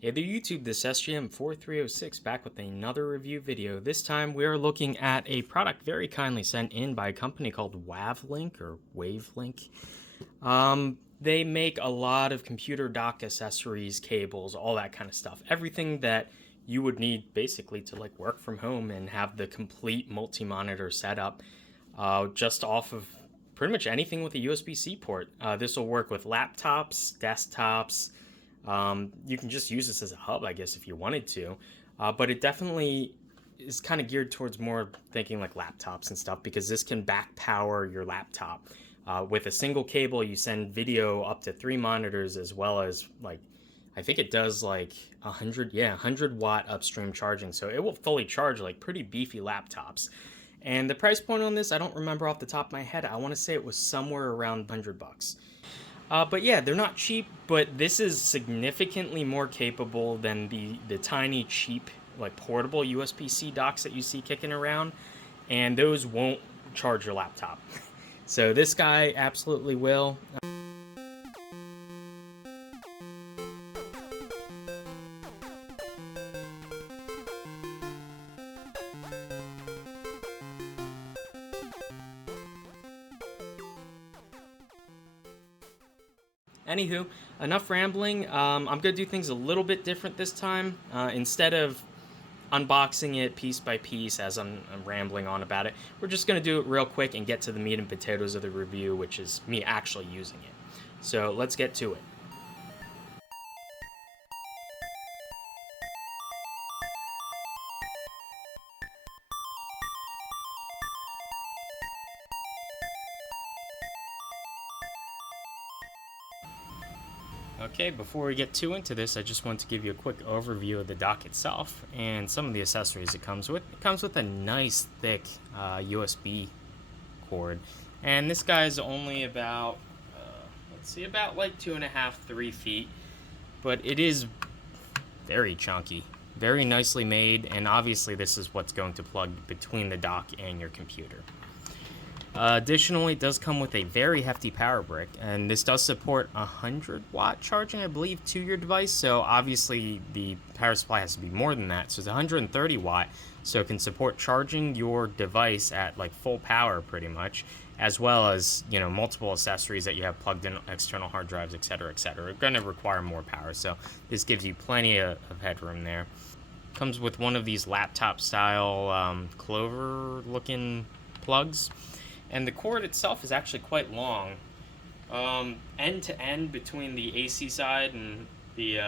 Hey there YouTube, this SGM4306 back with another review video. This time we are looking at a product very kindly sent in by a company called Wavlink or Wavlink. They make a lot of computer dock accessories, cables, all that kind of stuff. Everything that you would need basically to like work from home and have the complete multi-monitor setup just off of pretty much anything with a USB-C port. This will work with laptops, desktops. You can just use this as a hub, I guess, if you wanted to. But it definitely is kind of geared towards more thinking like laptops and stuff because this can back power your laptop. With a single cable, you send video up to 3 monitors as well as like, I think it does like 100 watt upstream charging. So it will fully charge like pretty beefy laptops. And the price point on this, I don't remember off the top of my head. I want to say it was somewhere around $100. But yeah, they're not cheap, but this is significantly more capable than the tiny, cheap, like portable USB-C docks that you see kicking around, and those won't charge your laptop. So this guy absolutely will. Anywho, enough rambling. I'm going to do things a little bit different this time. Instead of unboxing it piece by piece as I'm rambling on about it, we're just going to do it real quick and get to the meat and potatoes of the review, which is me actually using it. So let's get to it. Okay, before we get too into this, I just want to give you a quick overview of the dock itself and some of the accessories it comes with. It comes with a nice thick USB cord, and this guy is only about, about like 2.5, 3 feet, but it is very chunky, very nicely made, and obviously this is what's going to plug between the dock and your computer. Additionally, it does come with a very hefty power brick, and this does support 100 watt charging, I believe, to your device. So obviously the power supply has to be more than that. So it's 130 watt, so it can support charging your device at like full power pretty much, as well as, you know, multiple accessories that you have plugged in, external hard drives, etc., etc. Are going to require more power, so this gives you plenty of headroom there. Comes with one of these laptop style clover looking plugs. And the cord itself is actually quite long, end to end between the AC side and the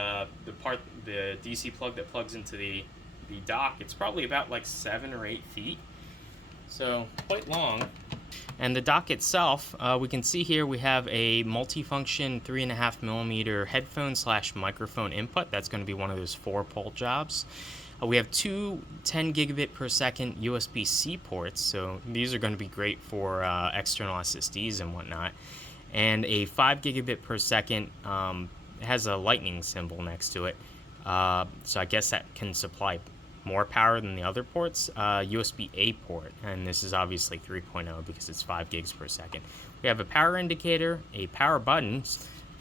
DC plug that plugs into the dock. It's probably about like 7 or 8 feet, so quite long. And the dock itself, we can see here we have a multifunction 3.5mm headphone / microphone input. That's going to be one of those 4-pole jobs. We have two 10 gigabit per second USB-C ports, so these are going to be great for external SSDs and whatnot. And a 5 gigabit per second, it has a lightning symbol next to it, so I guess that can supply more power than the other ports. USB-A port, and this is obviously 3.0 because it's 5 gigs per second. We have a power indicator, a power button.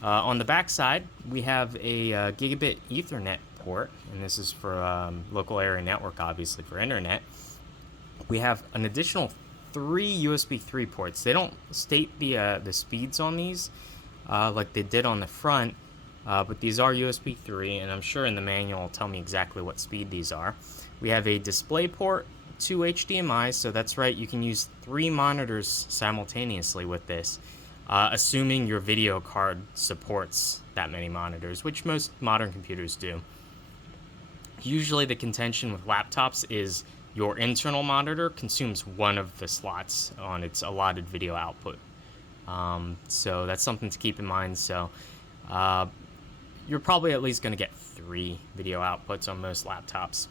On the back side, we have a gigabit Ethernet port, and this is for local area network, obviously for internet. We have an additional 3 USB 3 ports. They don't state the speeds on these like they did on the front, but these are USB 3, and I'm sure in the manual it'll tell me exactly what speed these are. We have a display port, 2 HDMI, so that's right, you can use 3 monitors simultaneously with this, assuming your video card supports that many monitors, which most modern computers do. Usually the contention with laptops is your internal monitor consumes one of the slots on its allotted video output. So that's something to keep in mind. So you're probably at least going to get 3 video outputs on most laptops.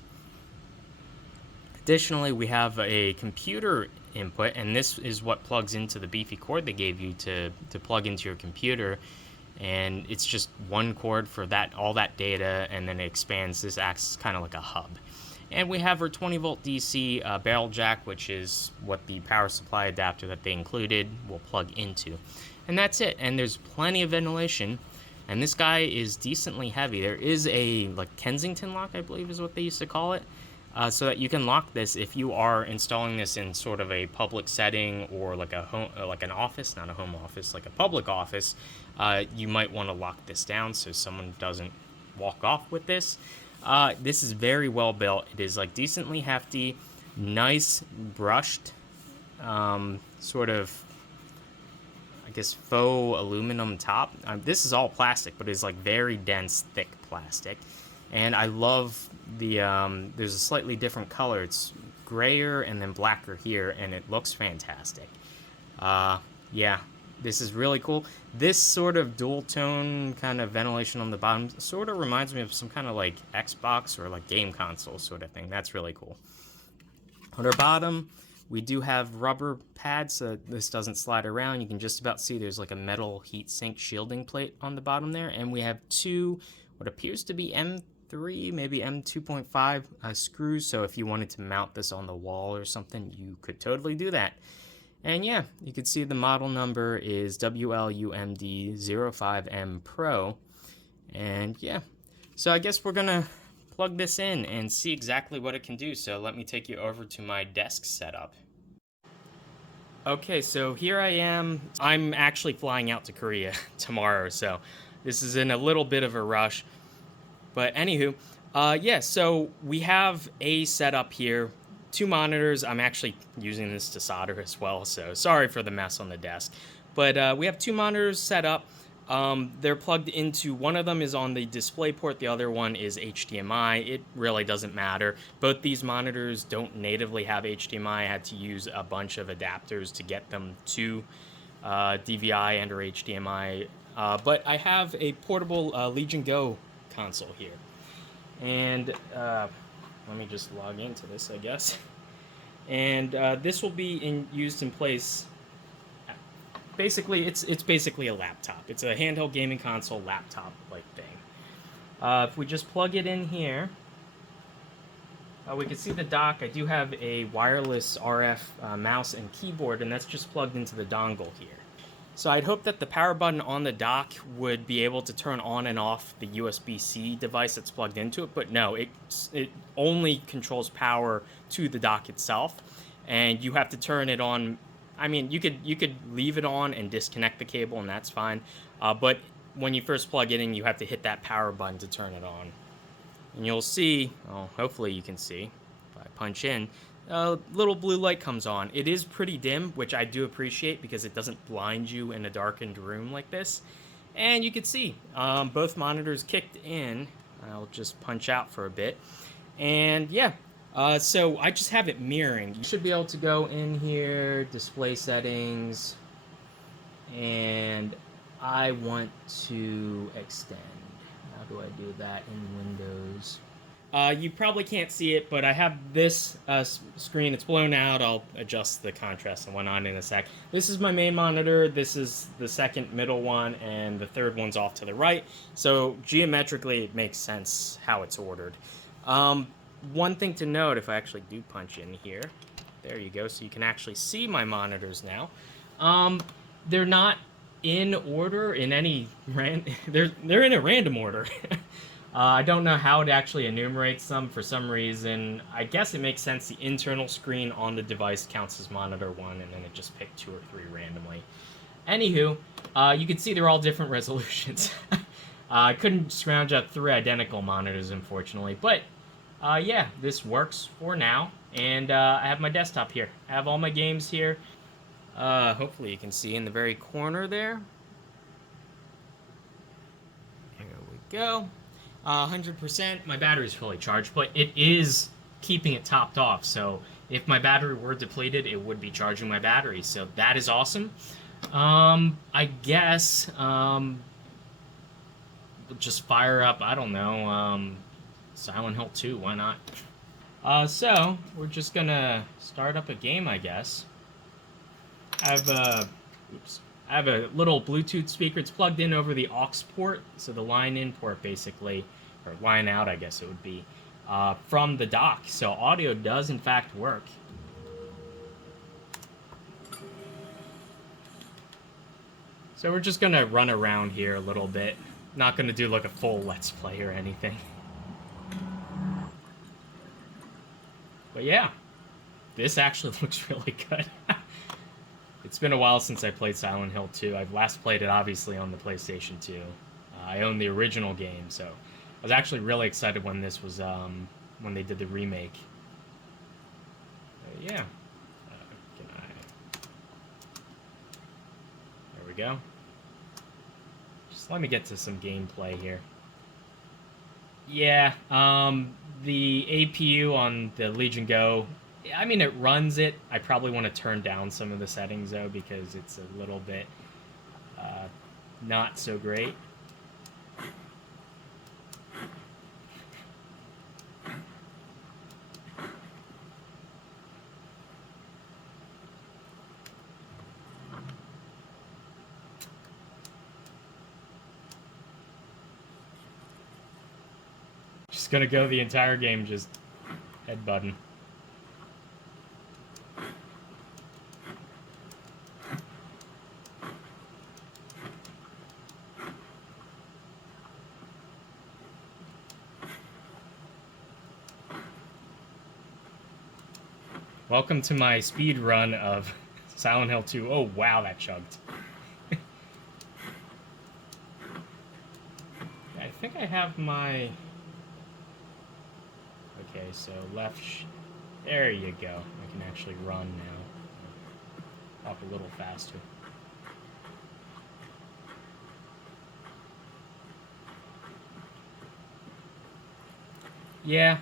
Additionally, we have a computer input, and this is what plugs into the beefy cord they gave you to plug into your computer. And it's just one cord for that, all that data, and then it expands. This acts kind of like a hub. And we have our 20 volt DC barrel jack, which is what the power supply adapter that they included will plug into. And that's it. And there's plenty of ventilation. And this guy is decently heavy. There is a like Kensington lock, I believe is what they used to call it, so that you can lock this if you are installing this in sort of a public setting or like a home, like an office, not a home office, like a public office. You might want to lock this down so someone doesn't walk off with this. This is very well built. It is like decently hefty, nice brushed, sort of, I guess, faux aluminum top. This is all plastic, but it's like very dense, thick plastic. And I love the, there's a slightly different color. It's grayer and then blacker here, and it looks fantastic. Yeah, this is really cool. This sort of dual tone kind of ventilation on the bottom sort of reminds me of some kind of like Xbox or like game console sort of thing. That's really cool. On our bottom, we do have rubber pads so this doesn't slide around. You can just about see there's like a metal heatsink shielding plate on the bottom there. And we have two, what appears to be M3, maybe M2.5 screws. So if you wanted to mount this on the wall or something, you could totally do that. And yeah, you can see the model number is WLUMD05M Pro. And yeah, so I guess we're gonna plug this in and see exactly what it can do. So let me take you over to my desk setup. Okay, so here I am. I'm actually flying out to Korea tomorrow, so this is in a little bit of a rush. But anywho, yeah, so we have a setup here. 2 monitors. I'm actually using this to solder as well, so sorry for the mess on the desk. But we have 2 monitors set up. They're plugged into, one of them is on the display port, the other one is HDMI. It really doesn't matter. Both these monitors don't natively have HDMI. I had to use a bunch of adapters to get them to DVI and or HDMI. But I have a portable Legion Go console here. And let me just log into this, I guess. And this will be used in place. Basically, it's basically a laptop. It's a handheld gaming console laptop-like thing. If we just plug it in here, we can see the dock. I do have a wireless RF mouse and keyboard, and that's just plugged into the dongle here. So I'd hope that the power button on the dock would be able to turn on and off the USB-C device that's plugged into it, but no, it only controls power to the dock itself, and you have to turn it on. I mean, you could leave it on and disconnect the cable, and that's fine, but when you first plug it in, you have to hit that power button to turn it on. And you'll see, oh, hopefully you can see, if I punch in, a little blue light comes on. It is pretty dim, which I do appreciate because it doesn't blind you in a darkened room like this. And you can see both monitors kicked in. I'll just punch out for a bit. And yeah, so I just have it mirroring. You should be able to go in here, display settings, and I want to extend. How do I do that in Windows? You probably can't see it, but I have this screen. It's blown out. I'll adjust the contrast and whatnot in a sec. This is my main monitor. This is the second middle one, and the third one's off to the right. So geometrically, it makes sense how it's ordered. One thing to note, if I actually do punch in here, there you go. So you can actually see my monitors now. They're not in order in any they're in a random order. I don't know how it actually enumerates them for some reason. I guess it makes sense. The internal screen on the device counts as monitor 1, and then it just picked 2 or 3 randomly. Anywho, you can see they're all different resolutions. I couldn't scrounge up 3 identical monitors, unfortunately. But, yeah, this works for now. And I have my desktop here. I have all my games here. Hopefully you can see in the very corner there. There we go. 100%. My battery's fully charged, but it is keeping it topped off. So if my battery were depleted, it would be charging my battery. So that is awesome. I guess we'll just fire up, I don't know, Silent Hill 2. Why not? So we're just gonna start up a game, I guess. I have a little Bluetooth speaker. It's plugged in over the aux port, so the line in port basically, or line out I guess it would be, from the dock. So audio does in fact work. So we're just gonna run around here a little bit. Not gonna do like a full Let's Play or anything. But yeah, this actually looks really good. It's been a while since I played Silent Hill 2. I've last played it obviously on the PlayStation 2. I own the original game, so I was actually really excited when this was when they did the remake. Yeah. Can I? There we go. Just let me get to some gameplay here. Yeah, the APU on the Legion Go, I mean, it runs it. I probably want to turn down some of the settings, though, because it's a little bit not so great. Just gonna go the entire game just headbutting. Welcome to my speed run of Silent Hill 2. Oh, wow, that chugged. I think I have my... Okay, so left... There you go. I can actually run now. Up a little faster. Yeah,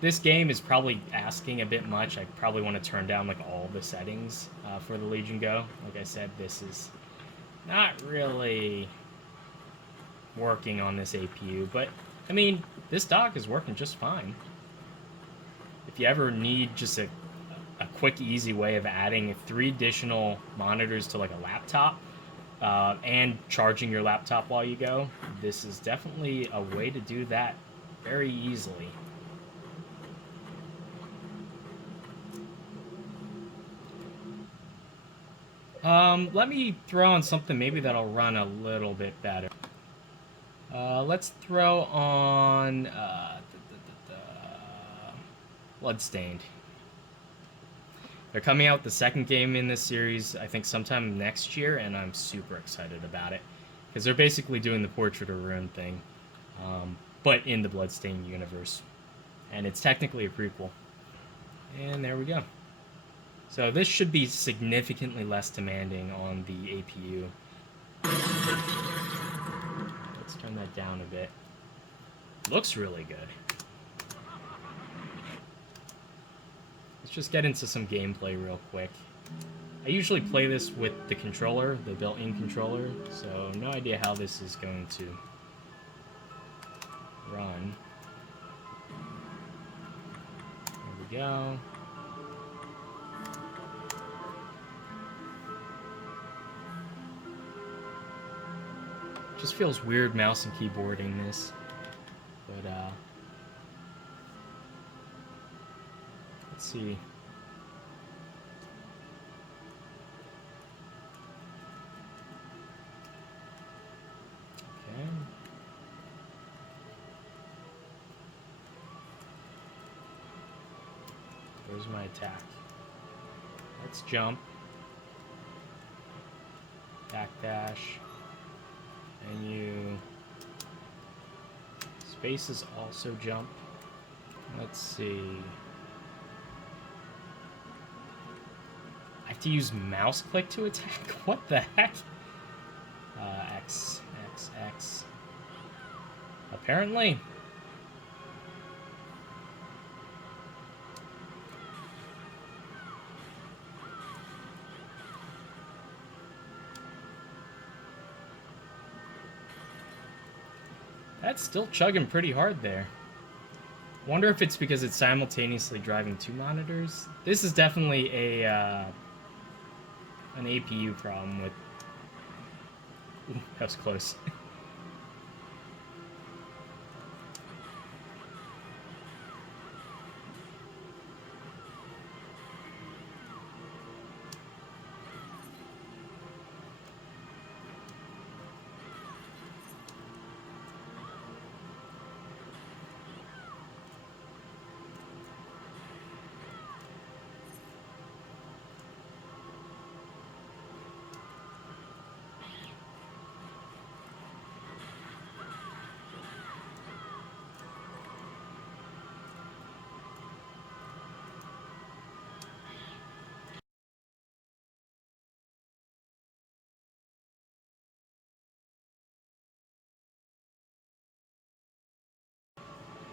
this game is probably asking a bit much. I probably want to turn down like all the settings for the Legion Go. Like I said, this is not really working on this APU, but I mean, this dock is working just fine. If you ever need just a quick, easy way of adding 3 additional monitors to like a laptop and charging your laptop while you go, this is definitely a way to do that very easily. Let me throw on something maybe that'll run a little bit better. Let's throw on Bloodstained. They're coming out with the second game in this series, I think sometime next year, and I'm super excited about it. Because they're basically doing the Portrait of Ruin thing, but in the Bloodstained universe. And it's technically a prequel. And there we go. So this should be significantly less demanding on the APU. Let's turn that down a bit. Looks really good. Let's just get into some gameplay real quick. I usually play this with the controller, the built-in controller, so no idea how this is going to run. There we go. Just feels weird mouse and keyboarding this, but let's see. Okay. There's my attack. Let's jump. Backdash. Menu. Space is also jump. Let's see. I have to use mouse click to attack? What the heck? X, X, X. Apparently. That's still chugging pretty hard there. Wonder if it's because it's simultaneously driving 2 monitors. This is definitely a an APU problem with... Ooh, that was close.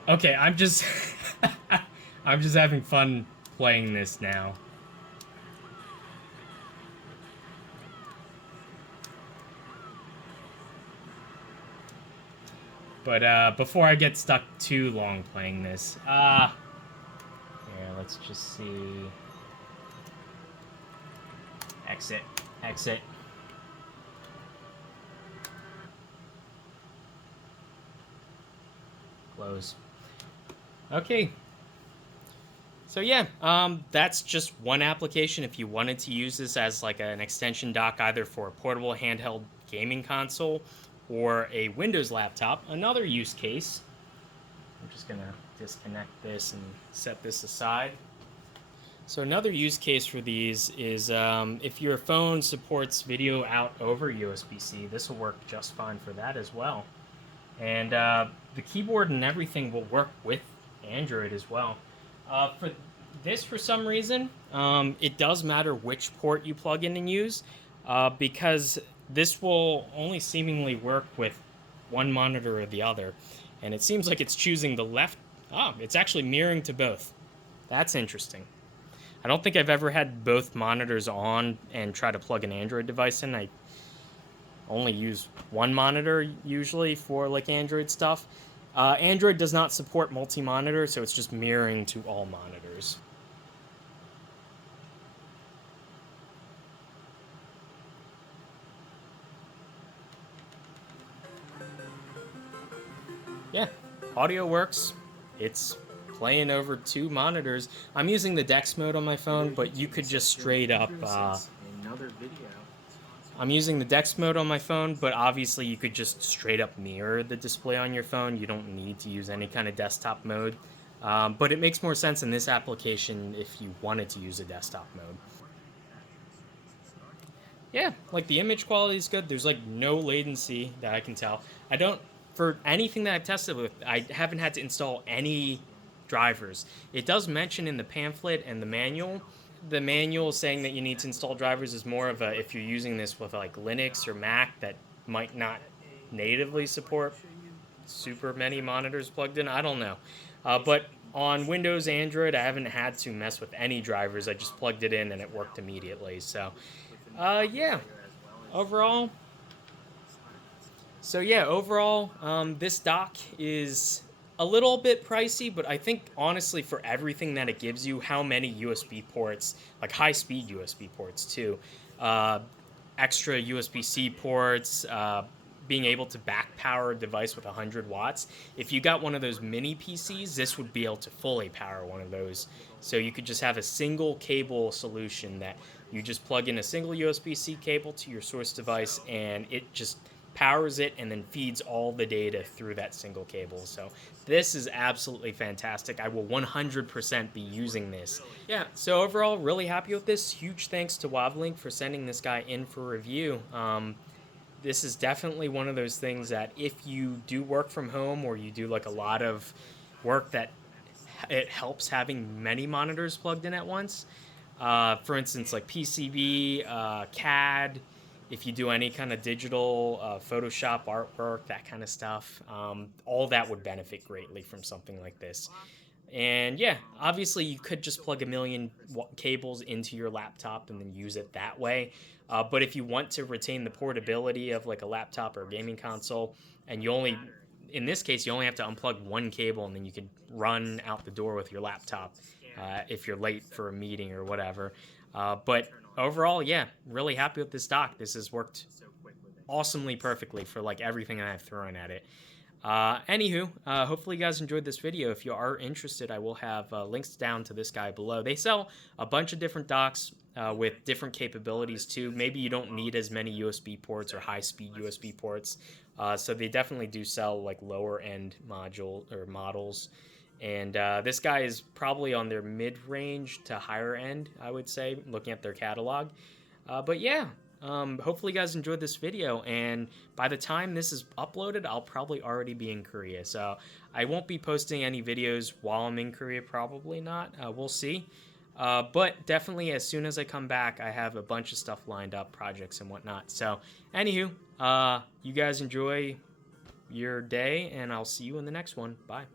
Okay, I'm just I'm just having fun playing this now. But before I get stuck too long playing this, yeah, let's just see. Exit, exit. Close. Okay. So yeah, that's just one application. If you wanted to use this as like an extension dock, either for a portable handheld gaming console or a Windows laptop. Another use case. I'm just gonna disconnect this and set this aside. So another use case for these is if your phone supports video out over USB-C, this will work just fine for that as well. And the keyboard and everything will work with Android as well. For this, for some reason, it does matter which port you plug in and use, because this will only seemingly work with one monitor or the other. And it seems like it's choosing the left. Oh, it's actually mirroring to both. That's interesting. I don't think I've ever had both monitors on and try to plug an Android device in. I only use one monitor usually for like Android stuff. Android does not support multi-monitor, so it's just mirroring to all monitors. Yeah, audio works. It's playing over two monitors. I'm using the DeX mode on my phone, but you could just straight up. I'm using the DeX mode on my phone, but obviously you could just straight up mirror the display on your phone. You don't need to use any kind of desktop mode. But it makes more sense in this application if you wanted to use a desktop mode. Yeah, like the image quality is good. There's like no latency that I can tell. I don't, for anything that I've tested with, I haven't had to install any drivers. It does mention in the pamphlet and the manual saying that you need to install drivers is more of a, if you're using this with like Linux or Mac that might not natively support super many monitors plugged in. I don't know. But on Windows, Android, I haven't had to mess with any drivers. I just plugged it in and it worked immediately. So, yeah, overall. So yeah, overall, this dock is a little bit pricey, but I think honestly for everything that it gives you, how many USB ports, like high-speed USB ports too, uh, extra USB-C ports, being able to back power a device with 100 watts. If you got one of those mini PCs, this would be able to fully power one of those. So you could just have a single cable solution that you just plug in a single USB-C cable to your source device and it just powers it and then feeds all the data through that single cable. So this is absolutely fantastic. I will 100% be using this. Yeah, so overall, really happy with this. Huge thanks to Wavlink for sending this guy in for review. This is definitely one of those things that if you do work from home or you do like a lot of work that it helps having many monitors plugged in at once. For instance, like PCB, CAD, if you do any kind of digital Photoshop artwork, that kind of stuff, all that would benefit greatly from something like this. And yeah, obviously you could just plug a million cables into your laptop and then use it that way. But if you want to retain the portability of like a laptop or a gaming console, and you only, in this case, you only have to unplug one cable and then you could run out the door with your laptop if you're late for a meeting or whatever. But overall, yeah, really happy with this dock. This has worked awesomely perfectly for like everything I've thrown at it. Anywho, hopefully you guys enjoyed this video. If you are interested, I will have links down to this guy below. They sell a bunch of different docks with different capabilities too. Maybe you don't need as many USB ports or high-speed USB ports. So they definitely do sell like lower end module or models. And this guy is probably on their mid-range to higher end, I would say, looking at their catalog. But yeah, hopefully you guys enjoyed this video, and by the time this is uploaded, I'll probably already be in Korea. So I won't be posting any videos while I'm in Korea, probably not. We'll see. But definitely as soon as I come back, I have a bunch of stuff lined up, projects and whatnot. So anywho, you guys enjoy your day, and I'll see you in the next one. Bye.